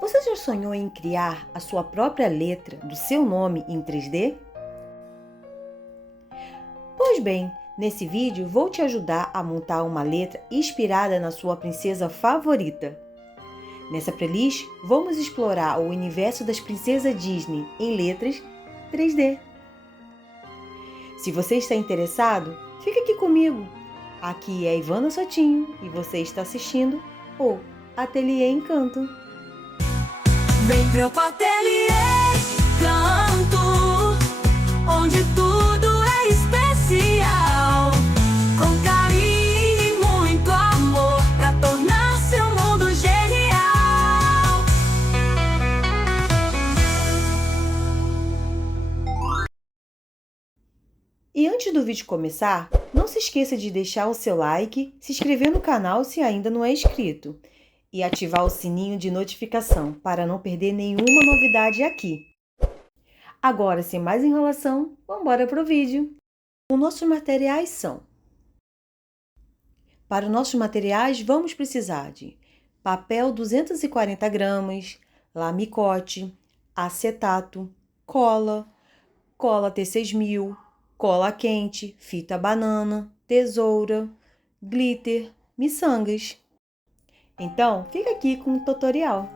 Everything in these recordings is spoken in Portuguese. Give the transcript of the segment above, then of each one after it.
Você já sonhou em criar a sua própria letra do seu nome em 3D? Pois bem, nesse vídeo vou te ajudar a montar uma letra inspirada na sua princesa favorita. Nessa playlist, vamos explorar o universo das princesas Disney em letras 3D. Se você está interessado, fica aqui comigo. Aqui é a Ivana Sotinho e você está assistindo o Ateliê Encanto. Vem pro Ateliê Encanto, onde tudo é especial. Com carinho e muito amor, pra tornar seu mundo genial. E antes do vídeo começar, não se esqueça de deixar o seu like, se inscrever no canal se ainda não é inscrito e ativar o sininho de notificação para não perder nenhuma novidade aqui. Agora, sem mais enrolação, vamos embora para o vídeo. Os nossos materiais são: para os nossos materiais, vamos precisar de papel 240 gramas, lamicote, acetato, cola T6000, cola quente, fita banana, tesoura, glitter, miçangas. Então, fica aqui com o tutorial.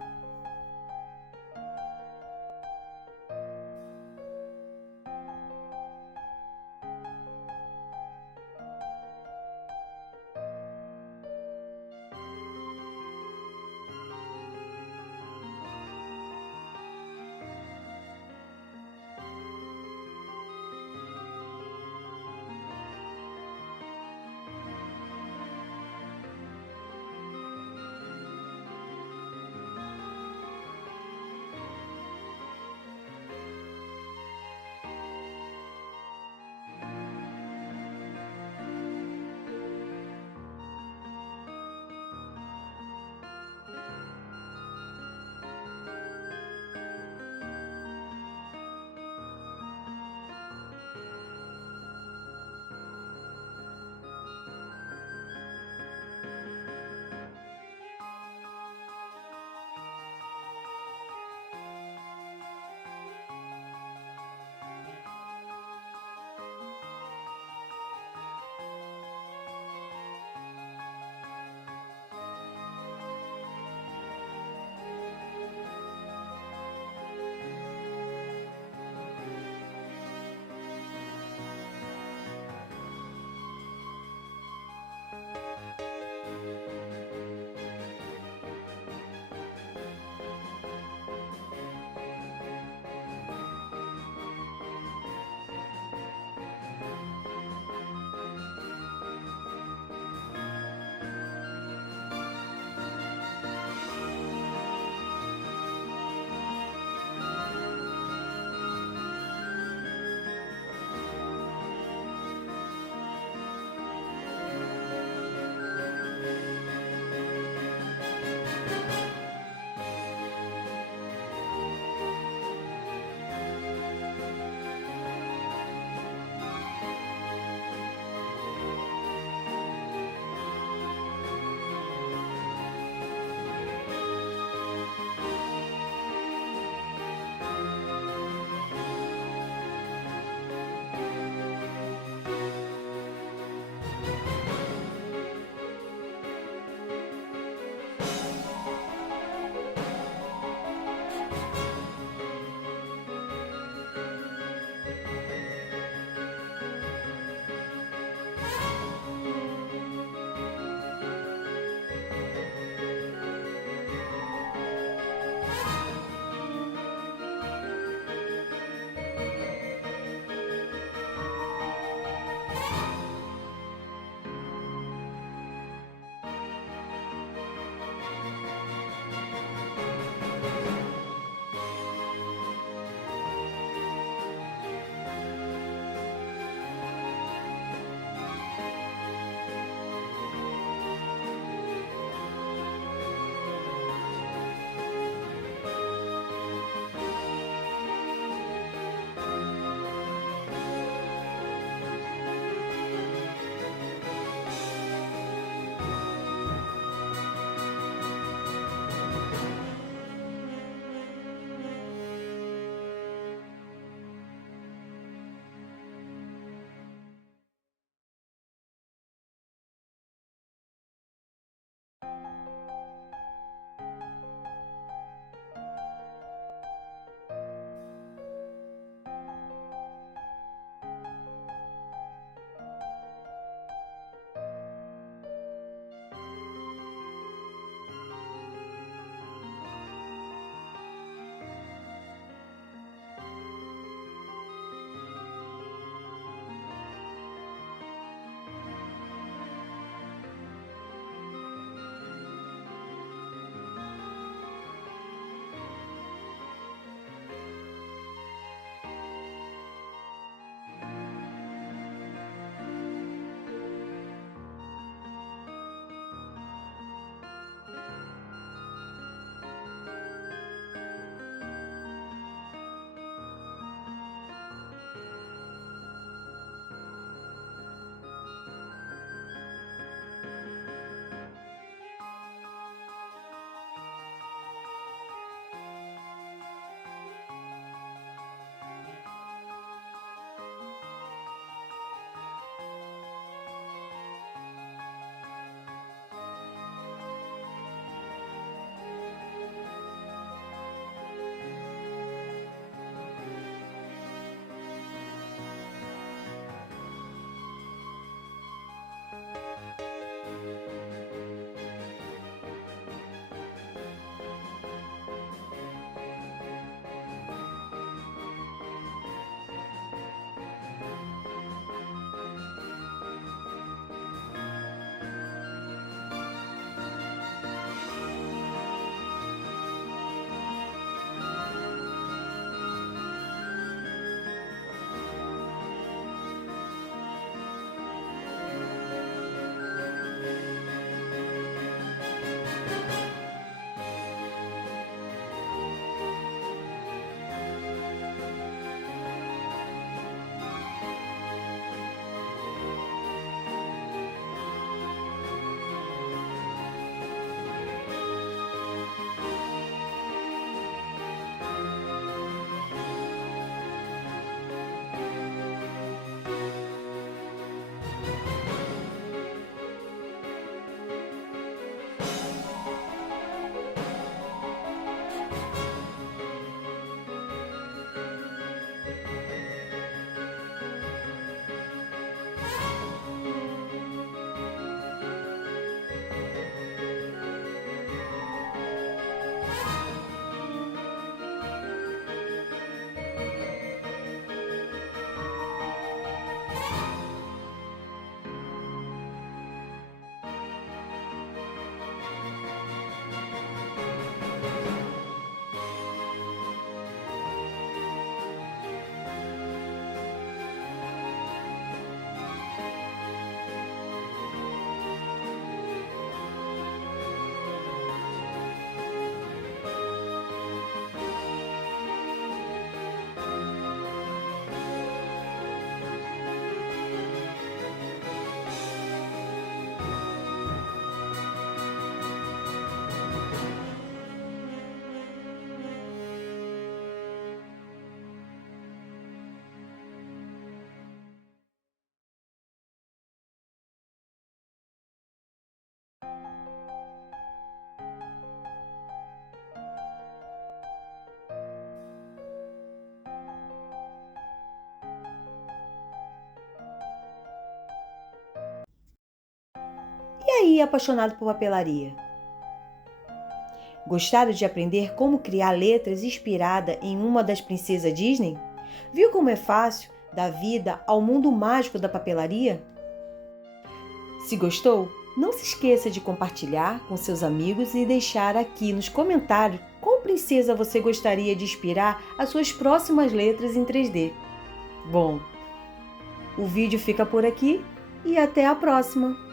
é apaixonado por papelaria? Gostaram de aprender como criar letras inspirada em uma das princesas Disney? Viu como é fácil dar vida ao mundo mágico da papelaria? Se gostou, não se esqueça de compartilhar com seus amigos e deixar aqui nos comentários qual princesa você gostaria de inspirar as suas próximas letras em 3D. Bom, o vídeo fica por aqui e até a próxima!